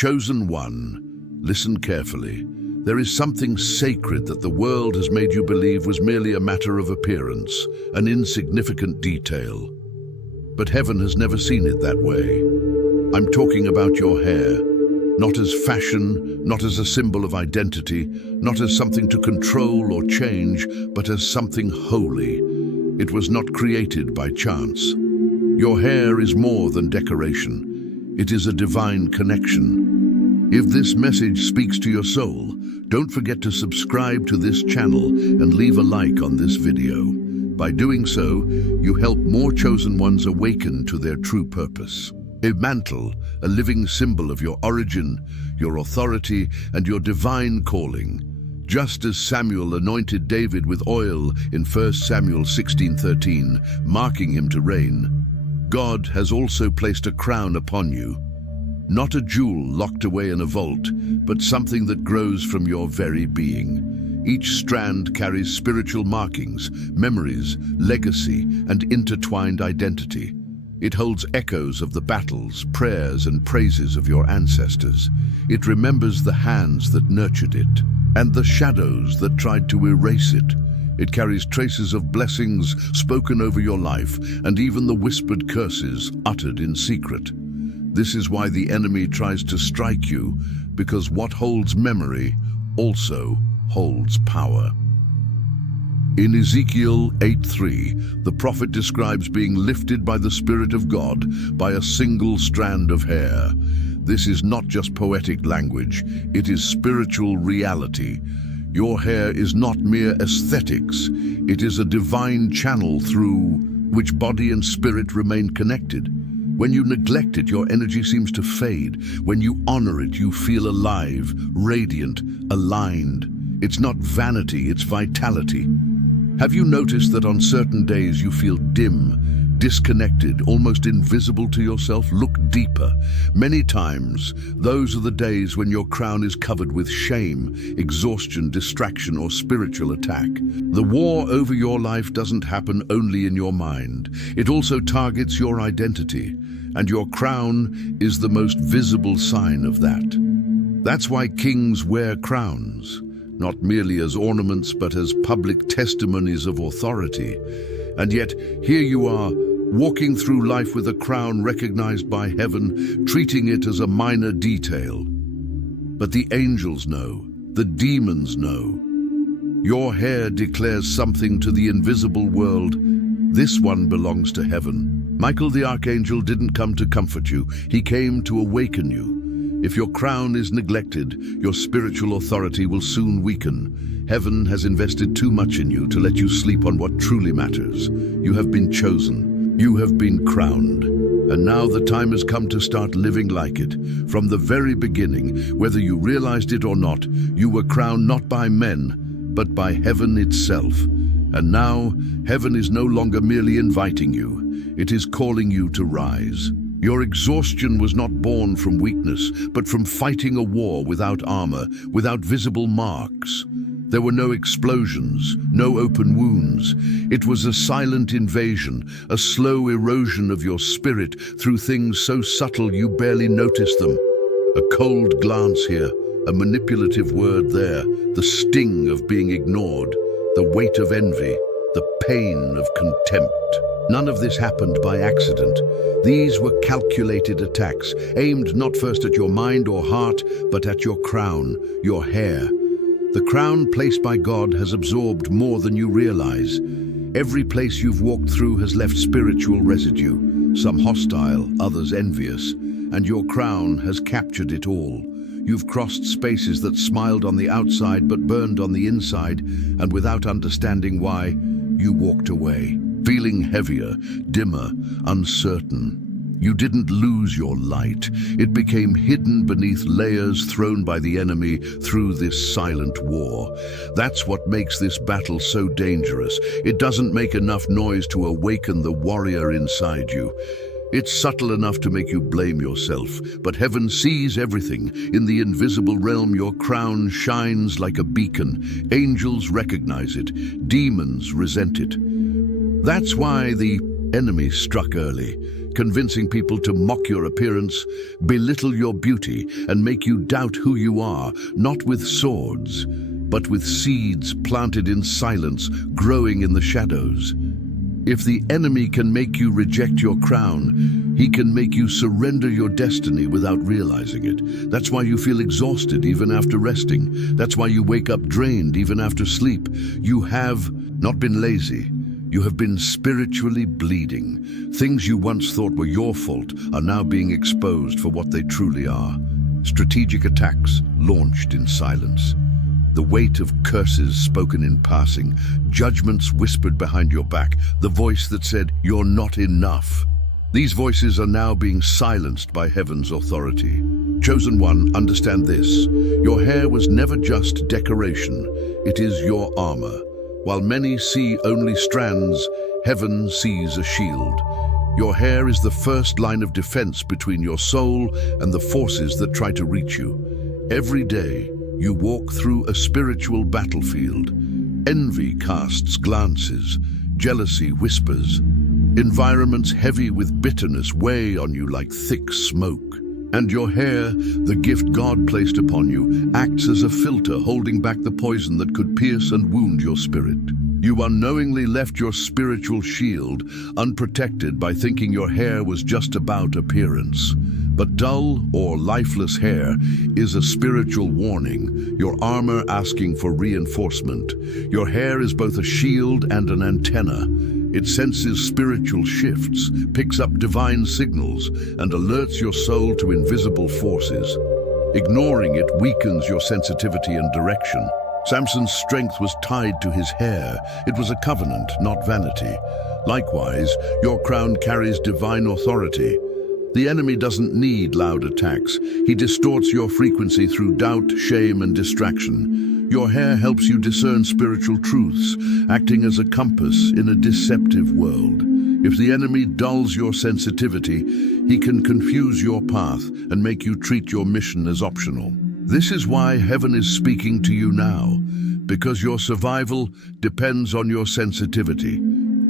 Chosen one, listen carefully. There is something sacred that the world has made you believe was merely a matter of appearance, an insignificant detail. But heaven has never seen it that way. I'm talking about your hair, not as fashion, not as a symbol of identity, not as something to control or change, but as something holy. It was not created by chance. Your hair is more than decoration. It is a divine connection. If this message speaks to your soul, don't forget to subscribe to this channel and leave a like on this video. By doing so, you help more chosen ones awaken to their true purpose. A mantle, a living symbol of your origin, your authority, and your divine calling. Just as Samuel anointed David with oil in 1 Samuel 16:13, marking him to reign, God has also placed a crown upon you. Not a jewel locked away in a vault, but something that grows from your very being. Each strand carries spiritual markings, memories, legacy, and intertwined identity. It holds echoes of the battles, prayers, and praises of your ancestors. It remembers the hands that nurtured it, and the shadows that tried to erase it. It carries traces of blessings spoken over your life, and even the whispered curses uttered in secret. This is why the enemy tries to strike you, because what holds memory also holds power. In Ezekiel 8:3, the prophet describes being lifted by the Spirit of God by a single strand of hair. This is not just poetic language, it is spiritual reality. Your hair is not mere aesthetics, it is a divine channel through which body and spirit remain connected. When you neglect it, your energy seems to fade. When you honor it, you feel alive, radiant, aligned. It's not vanity, it's vitality. Have you noticed that on certain days you feel dim, disconnected, almost invisible to yourself? Look deeper. Many times, those are the days when your crown is covered with shame, exhaustion, distraction, or spiritual attack. The war over your life doesn't happen only in your mind. It also targets your identity, and your crown is the most visible sign of that. That's why kings wear crowns, not merely as ornaments, but as public testimonies of authority. And yet, here you are, walking through life with a crown recognized by heaven, treating it as a minor detail. But the angels know, the demons know. Your hair declares something to the invisible world. This one belongs to heaven. Michael the archangel didn't come to comfort you, he came to awaken you. If your crown is neglected, your spiritual authority will soon weaken. Heaven has invested too much in you to let you sleep on what truly matters. You have been chosen. You have been crowned. And now the time has come to start living like it. From the very beginning, whether you realized it or not, you were crowned not by men, but by heaven itself. And now, heaven is no longer merely inviting you. It is calling you to rise. Your exhaustion was not born from weakness, but from fighting a war without armor, without visible marks. There were no explosions, no open wounds. It was a silent invasion, a slow erosion of your spirit through things so subtle you barely noticed them. A cold glance here, a manipulative word there, the sting of being ignored, the weight of envy, the pain of contempt. None of this happened by accident. These were calculated attacks, aimed not first at your mind or heart, but at your crown, your hair. The crown placed by God has absorbed more than you realize. Every place you've walked through has left spiritual residue, some hostile, others envious, and your crown has captured it all. You've crossed spaces that smiled on the outside but burned on the inside, and without understanding why, you walked away, feeling heavier, dimmer, uncertain. You didn't lose your light. It became hidden beneath layers thrown by the enemy through this silent war. That's what makes this battle so dangerous. It doesn't make enough noise to awaken the warrior inside you. It's subtle enough to make you blame yourself, but heaven sees everything. In the invisible realm, your crown shines like a beacon. Angels recognize it. Demons resent it. That's why the enemy struck early. convincing people to mock your appearance, belittle your beauty, and make you doubt who you are, not with swords, but with seeds planted in silence, growing in the shadows. If the enemy can make you reject your crown, he can make you surrender your destiny without realizing it. That's why you feel exhausted even after resting. That's why you wake up drained even after sleep. You have not been lazy. You have been spiritually bleeding. Things you once thought were your fault are now being exposed for what they truly are. Strategic attacks launched in silence. The weight of curses spoken in passing, judgments whispered behind your back, the voice that said, "You're not enough." These voices are now being silenced by heaven's authority. Chosen one, understand this. Your hair was never just decoration. It is your armor. While many see only strands, heaven sees a shield. Your hair is the first line of defense between your soul and the forces that try to reach you. Every day, you walk through a spiritual battlefield. Envy casts glances, jealousy whispers. Environments heavy with bitterness weigh on you like thick smoke. And your hair, the gift God placed upon you, acts as a filter holding back the poison that could pierce and wound your spirit. You unknowingly left your spiritual shield unprotected by thinking your hair was just about appearance. But dull or lifeless hair is a spiritual warning, your armor asking for reinforcement. Your hair is both a shield and an antenna. It senses spiritual shifts, picks up divine signals, and alerts your soul to invisible forces. Ignoring it weakens your sensitivity and direction. Samson's strength was tied to his hair. It was a covenant, not vanity. Likewise, your crown carries divine authority. The enemy doesn't need loud attacks. He distorts your frequency through doubt, shame, and distraction. Your hair helps you discern spiritual truths, acting as a compass in a deceptive world. If the enemy dulls your sensitivity, he can confuse your path and make you treat your mission as optional. This is why heaven is speaking to you now, because your survival depends on your sensitivity.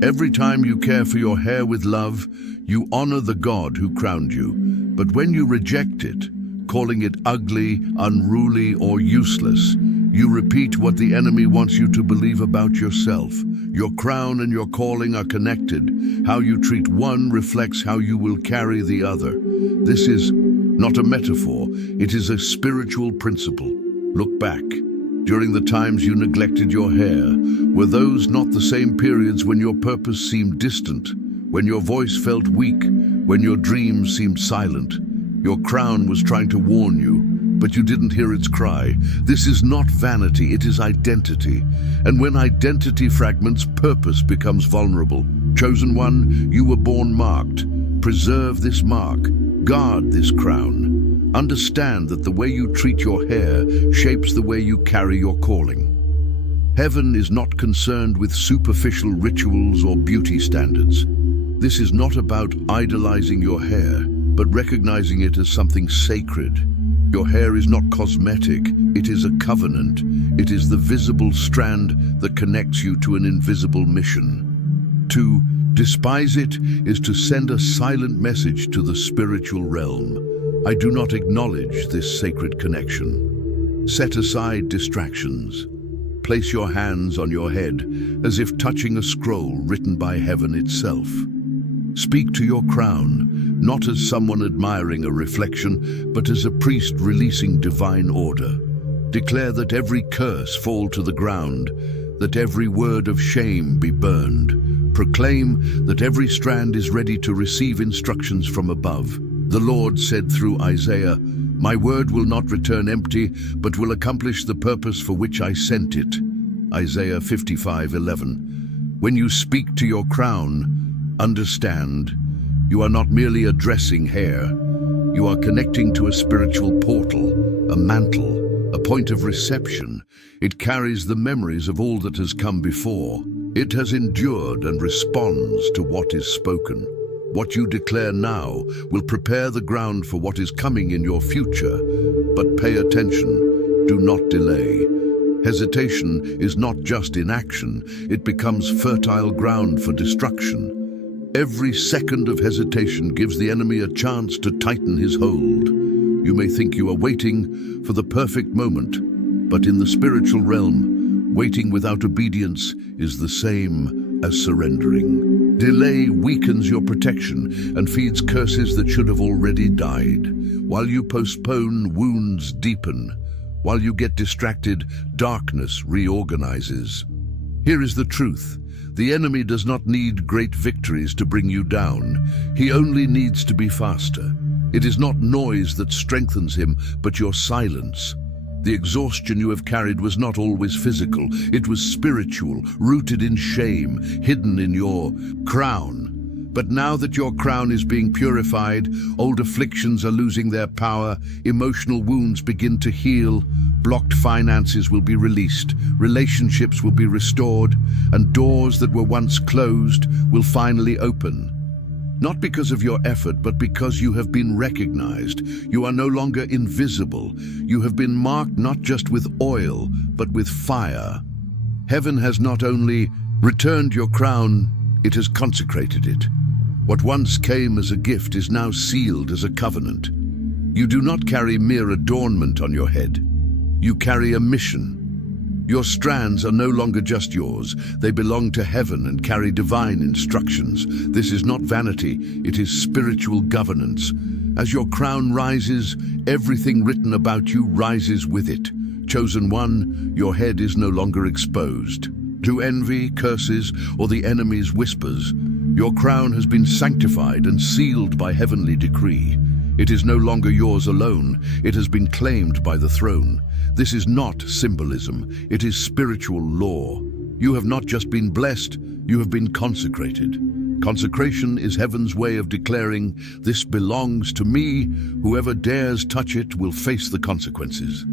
Every time you care for your hair with love, you honor the God who crowned you. But when you reject it, calling it ugly, unruly, or useless, you repeat what the enemy wants you to believe about yourself. Your crown and your calling are connected. How you treat one reflects how you will carry the other. This is not a metaphor, it is a spiritual principle. Look back. During the times you neglected your hair, were those not the same periods when your purpose seemed distant, when your voice felt weak, when your dreams seemed silent? Your crown was trying to warn you, but you didn't hear its cry. This is not vanity, it is identity. And when identity fragments, purpose becomes vulnerable. Chosen one, you were born marked. Preserve this mark. Guard this crown. Understand that the way you treat your hair shapes the way you carry your calling. Heaven is not concerned with superficial rituals or beauty standards. This is not about idolizing your hair, but recognizing it as something sacred. Your hair is not cosmetic, it is a covenant. It is the visible strand that connects you to an invisible mission. To despise it is to send a silent message to the spiritual realm. I do not acknowledge this sacred connection. Set aside distractions. Place your hands on your head as if touching a scroll written by heaven itself. Speak to your crown, not as someone admiring a reflection, but as a priest releasing divine order. Declare that every curse fall to the ground, that every word of shame be burned. Proclaim that every strand is ready to receive instructions from above. The Lord said through Isaiah, "My word will not return empty, but will accomplish the purpose for which I sent it." Isaiah 55:11. When you speak to your crown, understand, you are not merely addressing hair. You are connecting to a spiritual portal, a mantle, a point of reception. It carries the memories of all that has come before. It has endured and responds to what is spoken. What you declare now will prepare the ground for what is coming in your future. But pay attention, do not delay. Hesitation is not just inaction, it becomes fertile ground for destruction. Every second of hesitation gives the enemy a chance to tighten his hold. You may think you are waiting for the perfect moment, but in the spiritual realm, waiting without obedience is the same as surrendering. Delay weakens your protection and feeds curses that should have already died. While you postpone, wounds deepen. While you get distracted, darkness reorganizes. Here is the truth. The enemy does not need great victories to bring you down. He only needs to be faster. It is not noise that strengthens him, but your silence. The exhaustion you have carried was not always physical. It was spiritual, rooted in shame, hidden in your crown. But now that your crown is being purified, old afflictions are losing their power, emotional wounds begin to heal, blocked finances will be released, relationships will be restored, and doors that were once closed will finally open. Not because of your effort, but because you have been recognized. You are no longer invisible. You have been marked not just with oil, but with fire. Heaven has not only returned your crown, it has consecrated it. What once came as a gift is now sealed as a covenant. You do not carry mere adornment on your head. You carry a mission. Your strands are no longer just yours. They belong to heaven and carry divine instructions. This is not vanity, it is spiritual governance. As your crown rises, everything written about you rises with it. Chosen one, your head is no longer exposed to envy, curses, or the enemy's whispers. Your crown has been sanctified and sealed by heavenly decree. It is no longer yours alone. It has been claimed by the throne. This is not symbolism. It is spiritual law. You have not just been blessed, you have been consecrated. Consecration is heaven's way of declaring, "This belongs to me. Whoever dares touch it will face the consequences."